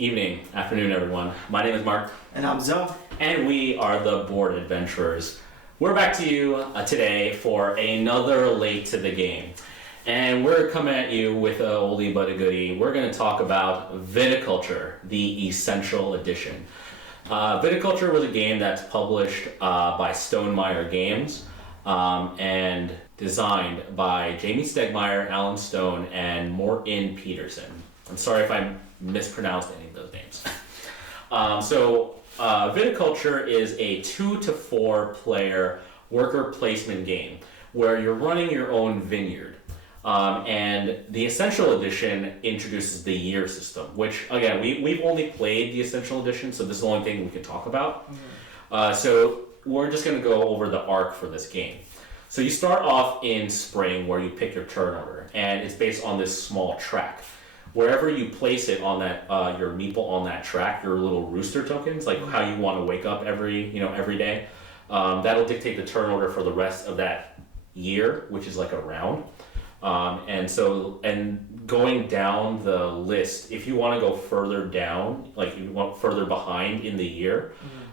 evening, afternoon, everyone. My name is Mark. And I'm Zoe. And we are the Board Adventurers. We're back to you today for another Late to the Game. And we're coming at you with an oldie but a goodie. We're going to talk about Viticulture, the Essential Edition. Viticulture was a game that's published by Stonemaier Games and designed by Jamie Stegmaier, Alan Stone, and Morten Peterson. I'm sorry if I mispronounced any of those names. Viticulture is a 2 to 4 player worker placement game where you're running your own vineyard. And the Essential Edition introduces the year system, which, again, we've only played the Essential Edition, so this is the only thing we can talk about. So we're just going to go over the arc for this game. So you start off in spring where you pick your turn order, and it's based on this small track. Wherever you place it on that, your meeple on that track, your little rooster tokens, like how you want to wake up every day, that'll dictate the turn order for the rest of that year, which is like a round. And going down the list, if you want to go further down, like you want further behind in the year,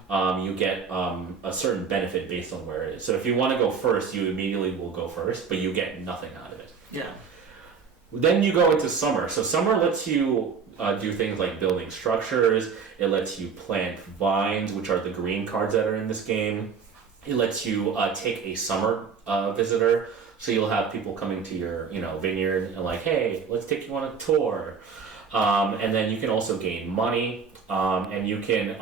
you get a certain benefit based on where it is. So if you want to go first, you immediately will go first, but you get nothing out of it. Yeah. Then you go into summer. So summer lets you do things like building structures. It lets you plant vines, which are the green cards that are in this game. It lets you take a summer visitor. So you'll have people coming to your vineyard and like, hey, let's take you on a tour. And then you can also gain money. And you can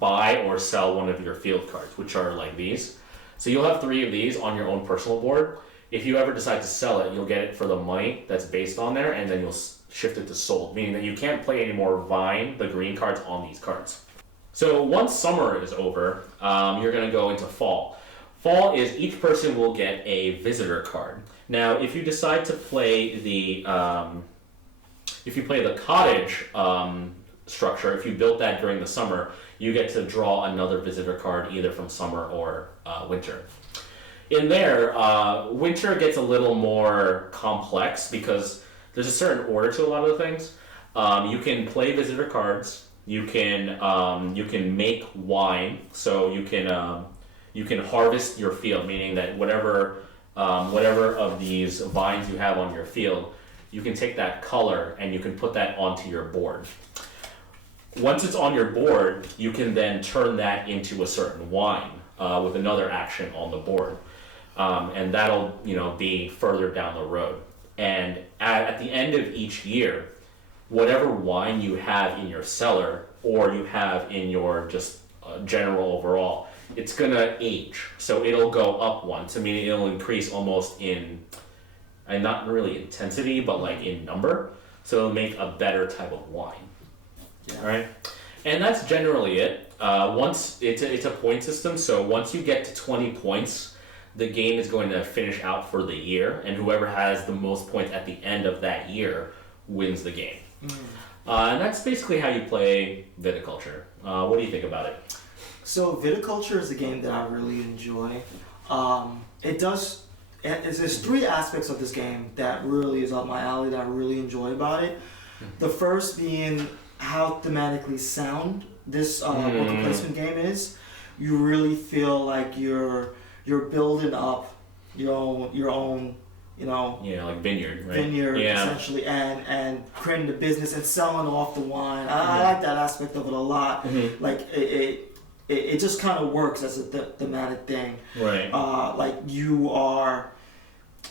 buy or sell one of your field cards, which are like these. So you'll have 3 of these on your own personal board. If you ever decide to sell it, you'll get it for the money that's based on there, and then you'll shift it to sold, meaning that you can't play any more Vine, the green cards, on these cards. So once summer is over, you're going to go into fall. Fall is each person will get a visitor card. Now, if you decide to play the cottage structure, if you built that during the summer, you get to draw another visitor card either from summer or winter. In there, winter gets a little more complex because there's a certain order to a lot of the things. You can play visitor cards. You can make wine, so you can harvest your field, meaning that whatever of these vines you have on your field, you can take that color and you can put that onto your board. Once it's on your board, you can then turn that into a certain wine with another action on the board. And that'll be further down the road. And at the end of each year, whatever wine you have in your cellar or you have in your just general overall, it's gonna age. So it'll go up one. So meaning it'll increase almost in, and not really intensity, but like in number. So it'll make a better type of wine. Yeah. All right. And that's generally it. Once it's a point system. So once you get to 20 points, the game is going to finish out for the year, and whoever has the most points at the end of that year wins the game. And that's basically how you play Viticulture. What do you think about it? So Viticulture is a game that I really enjoy. There's 3 aspects of this game that really is up my alley that I really enjoy about it. The first being how thematically sound this worker placement game is. You really feel like you're building up your own like vineyard, right? Essentially, and creating the business and selling off the wine. I like that aspect of it a lot. Like it just kind of works as a thematic thing, right? Like you are,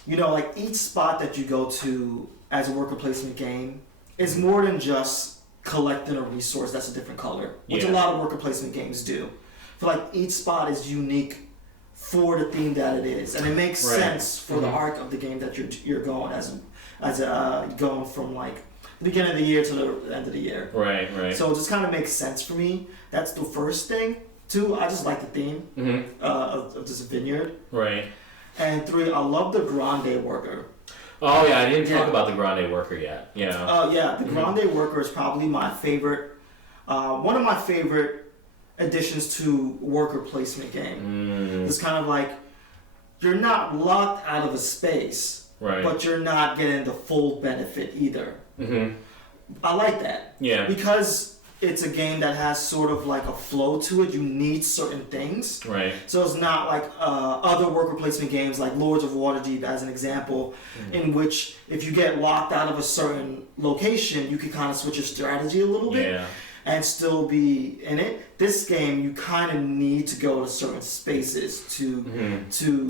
like each spot that you go to as a worker placement game is more than just collecting a resource that's a different color, which a lot of worker placement games do. I feel like each spot is unique for the theme that it is, and it makes sense for the arc of the game that you're going as going from like the beginning of the year to the end of the year. Right. So it just kind of makes sense for me. That's the first thing. 2, I just like the theme of this vineyard. Right. And 3, I love the Grande Worker. Oh yeah, I didn't talk about the Grande Worker yet. Yeah. The Grande Worker is probably my favorite. One of my favorite additions to worker placement game. It's kind of like you're not locked out of a space, but you're not getting the full benefit either. I like that. Yeah. Because it's a game that has sort of like a flow to it. You need certain things. Right. So it's not like other worker placement games like Lords of Waterdeep, as an example, in which if you get locked out of a certain location, you can kind of switch your strategy a little bit and still be in it. This game, you kind of need to go to certain spaces to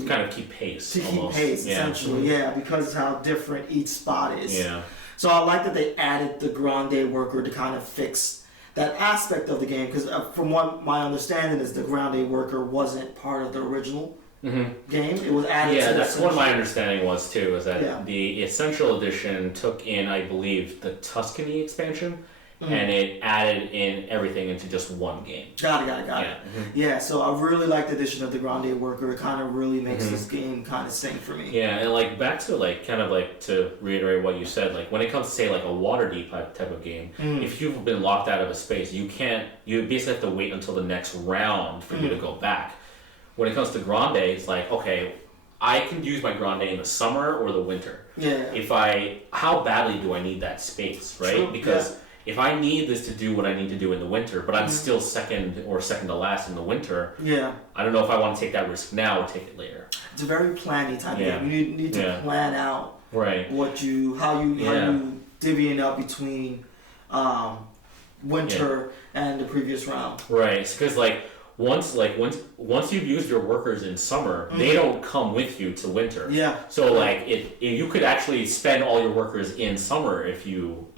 kind of keep pace. Essentially, because of how different each spot is. Yeah. So I like that they added the Grande worker to kind of fix that aspect of the game, because from what my understanding is, the Grande worker wasn't part of the original game. It was added. Yeah, to that's what my understanding was too. Is that the Essential Edition took in, I believe, the Tuscany expansion, and it added in everything into just one game. Got it. Yeah, so I really like the addition of the Grande worker. It kind of really makes this game kind of sing for me. Yeah, and like back to like kind of like to reiterate what you said, like when it comes to say like a Waterdeep type of game, if you've been locked out of a space, you basically have to wait until the next round for you to go back. When it comes to Grande, it's like, okay, I can use my Grande in the summer or the winter. Yeah. How badly do I need that space, right? True. Because if I need this to do what I need to do in the winter, but I'm still second to last in the winter, I don't know if I want to take that risk now or take it later. It's a very planny type of game. You need to plan out how you divvying up between winter and the previous round. Right, because once you've used your workers in summer, they don't come with you to winter. Yeah. So you could actually spend all your workers in summer if you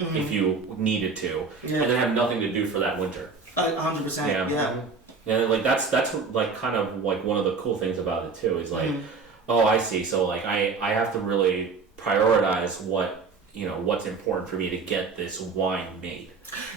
needed to, and then have nothing to do for that winter. 100%. Yeah. And like that's like kind of like one of the cool things about it too is like, oh, I see. So like I have to really prioritize what's important for me to get this wine made.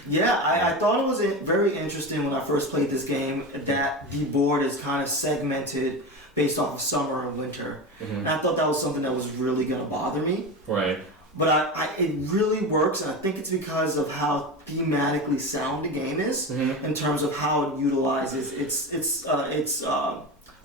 Yeah, I thought it was very interesting when I first played this game that the board is kind of segmented based off of summer and winter. And I thought that was something that was really going to bother me. Right. But it really works, and I think it's because of how thematically sound the game is in terms of how it utilizes its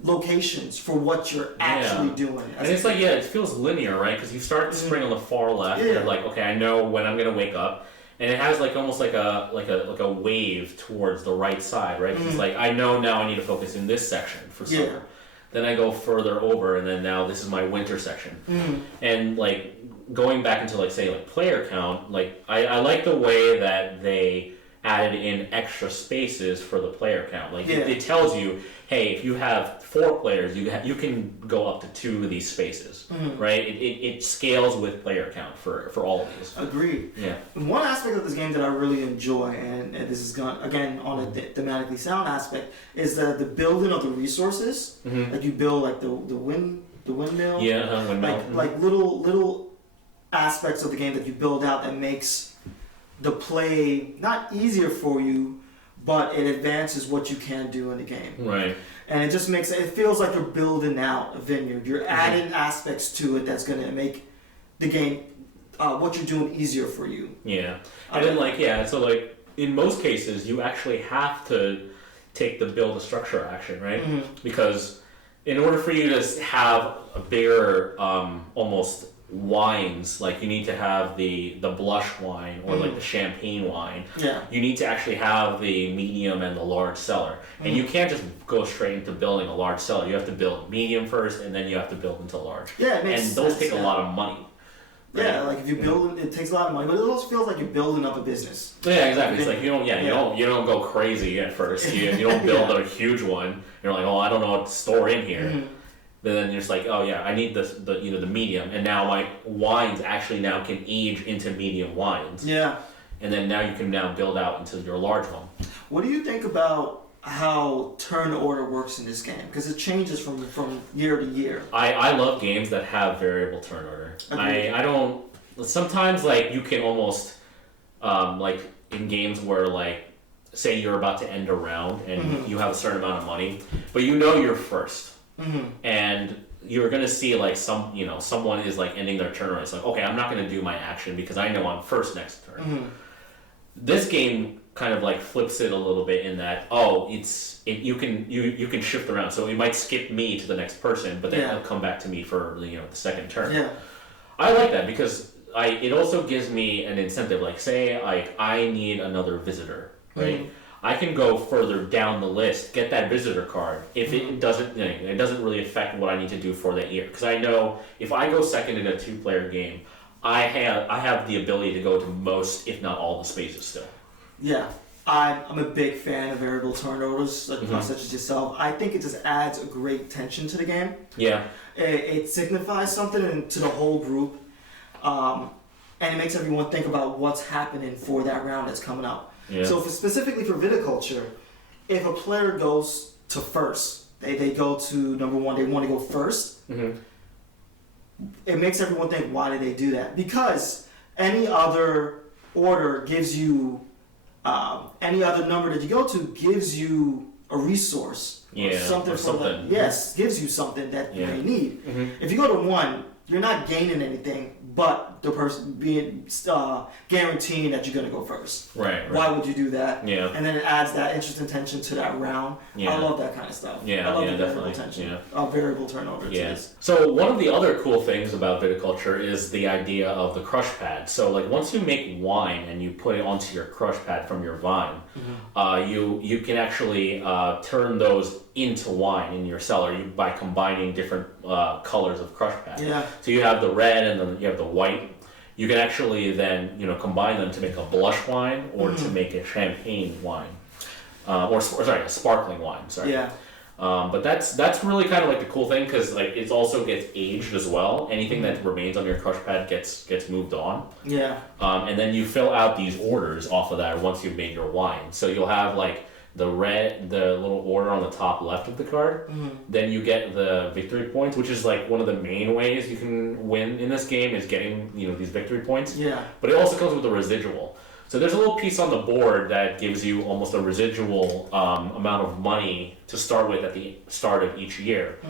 locations for what you're actually doing. And it's like, it feels linear, right? Because you start the spring on the far left, and you're like, okay, I know when I'm going to wake up. And it has like almost like a wave towards the right side, right? It's like I know now I need to focus in this section for summer. Then I go further over, and then now this is my winter section. And like going back into like say like player count, like I like the way that they added in extra spaces for the player count. Like it tells you, hey, if you have 4 players, you can go up to 2 of these spaces, right? It scales with player count for all of these. Agreed. Yeah. One aspect of this game that I really enjoy, and this is again on a thematically sound aspect, is the building of the resources. Like you build like the windmill. Yeah, windmill. Like little aspects of the game that you build out that makes the play not easier for you, but it advances what you can do in the game. Right. And it just makes it feels like you're building out a vineyard. You're adding aspects to it that's going to make the game, what you're doing, easier for you. Yeah. And then so like in most cases you actually have to take the build a structure action, right? Because in order for you to have a bigger almost wines, like you need to have the blush wine or like the champagne wine. You need to actually have the medium and the large cellar, and you can't just go straight into building a large cellar. You have to build medium first, and then you have to build into large. It makes and sense, those take a lot of money. Right? Yeah, like if you build, it takes a lot of money, but it also feels like you're building up a business. Yeah, exactly. It's like you don't go crazy at first. You don't build a huge one. You're like, oh, I don't know what to store in here. But then you're just like, oh yeah, I need the medium, and now my wines actually now can age into medium wines. Yeah. And then now you can now build out into your large one. What do you think about how turn order works in this game? Because it changes from year to year. I love games that have variable turn order. I don't. Sometimes like you can almost like in games where like say you're about to end a round and you have a certain amount of money, but you're first. And you're gonna see like someone is like ending their turn. It's like, okay, I'm not gonna do my action because I know I'm first next turn. This game kind of like flips it a little bit in that you can shift around. So it might skip me to the next person, but then it'll come back to me for the second turn. Yeah, I like that because it also gives me an incentive. Like say I need another visitor. right? Mhm. I can go further down the list, get that visitor card. If it doesn't, it doesn't really affect what I need to do for that year. Because I know if I go second in a 2-player game, I have the ability to go to most, if not all, the spaces still. Yeah. I'm a big fan of variable turnovers, such as yourself. I think it just adds a great tension to the game. Yeah. It signifies something to the whole group, and it makes everyone think about what's happening for that round that's coming up. Yeah. So specifically for Viticulture, if a player goes to first, they go to number one, they want to go first, it makes everyone think, why did they do that? Because any other order gives you, any other number that you go to gives you a resource. Yeah, or something. Yes, gives you something that you may need. If you go to 1, you're not gaining anything, but the person being guaranteeing that you're going to go first. Right. Why would you do that? Yeah. And then it adds that interest and tension to that round. Yeah. I love that kind of stuff. Yeah, I love yeah, the variable definitely. tension. Yeah. Variable turnover. Yeah. So one of the other cool things about viticulture is the idea of the crush pad. So like once you make wine and you put it onto your crush pad from your vine, you can actually turn those into wine in your cellar by combining different colors of crush pad. Yeah. So you have the red and then you have the white. You can actually then combine them to make a blush wine or to make a champagne wine, a sparkling wine. Sorry. Yeah. But that's really kind of like the cool thing because like it also gets aged as well. Anything that remains on your crush pad gets moved on. Yeah. And then you fill out these orders off of that once you've made your wine. So you'll have like the little order on the top left of the card. Then you get the victory points, which is like one of the main ways you can win in this game is getting these victory points. Yeah. But it also comes with a residual. So there's a little piece on the board that gives you almost a residual amount of money to start with at the start of each year.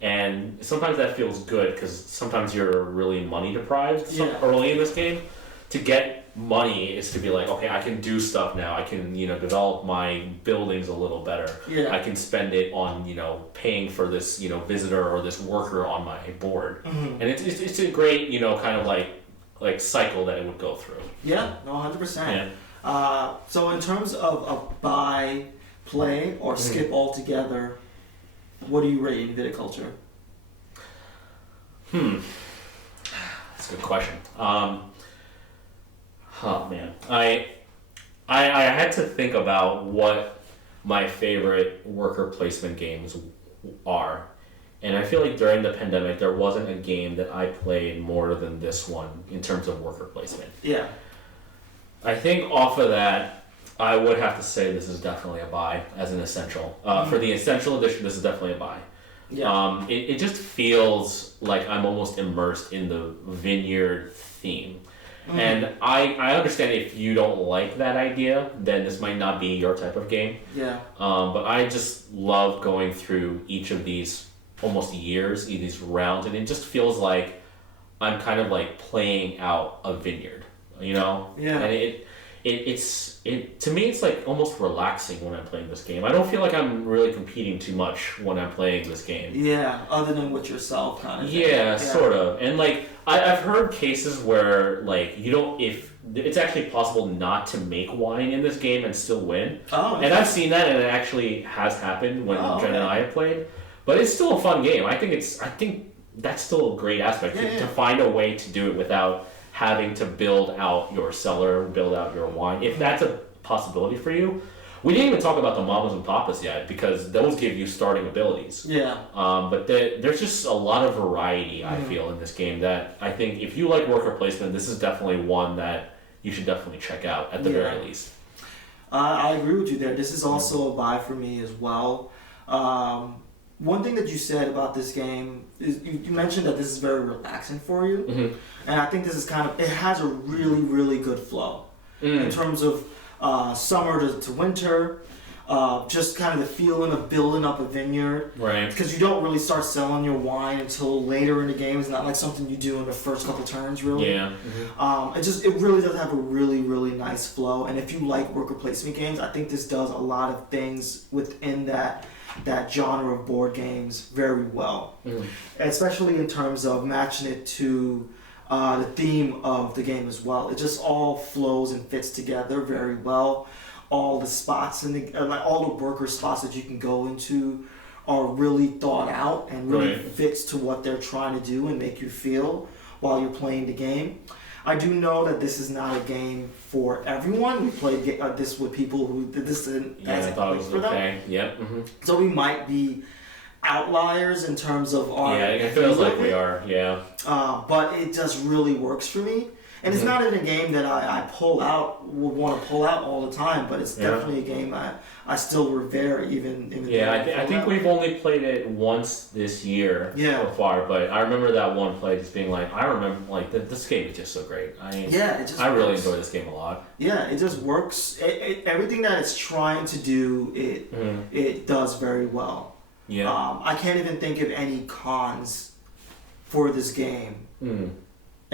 And sometimes that feels good because sometimes you're really money deprived early in this game. To get money is to be like, okay, I can do stuff now. I can, develop my buildings a little better. Yeah. I can spend it on, paying for this, visitor or this worker on my board. And it's a great, kind of like cycle that it would go through. Yeah, no, 100%. Yeah. So in terms of a buy, play, or skip altogether, what are you rating Viticulture? That's a good question. Oh man, I had to think about what my favorite worker placement games are, and I feel like during the pandemic there wasn't a game that I played more than this one in terms of worker placement. Yeah. I think off of that, I would have to say this is definitely a buy as an essential. For the essential edition, this is definitely a buy. Yeah. It just feels like I'm almost immersed in the vineyard theme. And I understand if you don't like that idea, then this might not be your type of game. Yeah. But I just love going through each of these almost years, these rounds, and it just feels like I'm kind of like playing out a vineyard, Yeah. And it's to me it's like almost relaxing when I'm playing this game. I don't feel like I'm really competing too much when I'm playing this game. Yeah, other than with yourself, kind of. Yeah, sort of. And like I've heard cases where like if it's actually possible not to make wine in this game and still win. Oh. And I've seen that, and it actually has happened when Jen and I have played. But it's still a fun game. I think that's still a great aspect to find a way to do it without having to build out your cellar, build out your wine. If that's a possibility for you. We didn't even talk about the mamas and papas yet because those give you starting abilities. Yeah. But there's just a lot of variety, I feel, in this game that I think if you like worker placement, this is definitely one that you should definitely check out at the very least. I agree with you there. This is also a buy for me as well. One thing that you said about this game is you mentioned that this is very relaxing for you. And I think this is it has a really, really good flow in terms of summer to winter, just kind of the feeling of building up a vineyard. Right. Because you don't really start selling your wine until later in the game. It's not like something you do in the first couple turns, really. Yeah. It really does have a really, really nice flow. And if you like worker placement games, I think this does a lot of things within that genre of board games very well. Especially in terms of matching it to the theme of the game as well. It just all flows and fits together very well. all the spots and like all the worker spots that you can go into are really thought out and really fits to what they're trying to do and make you feel while you're playing the game. I do know that this is not a game for everyone. We played this with people who this isn't as a place for them. Yep. Mm-hmm. So we might be outliers in terms of our. Yeah, it feels like we are. Yeah. But it just really works for me. And it's not even a game that I would want to pull out all the time, but it's definitely a game I still revere even. Yeah, I think we've only played it once this year so far, but I remember that one play just being like, I remember like this game is just so great. I really enjoy this game a lot. Yeah, it just works. Everything that it's trying to do, it does very well. Yeah. I can't even think of any cons for this game.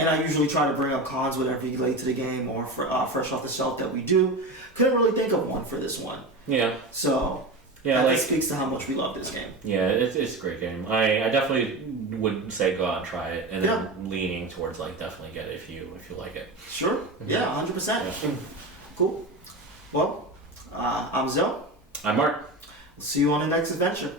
And I usually try to bring up cons whenever you relate to the game or for fresh off the shelf that we do. Couldn't really think of one for this one. Yeah. So that speaks to how much we love this game. Yeah, it's a great game. I definitely would say go out and try it, and then leaning towards like definitely get it if you like it. Sure. Mm-hmm. Yeah, 100%. Cool. Well, I'm Zoe. I'm Mark. See you on the next adventure.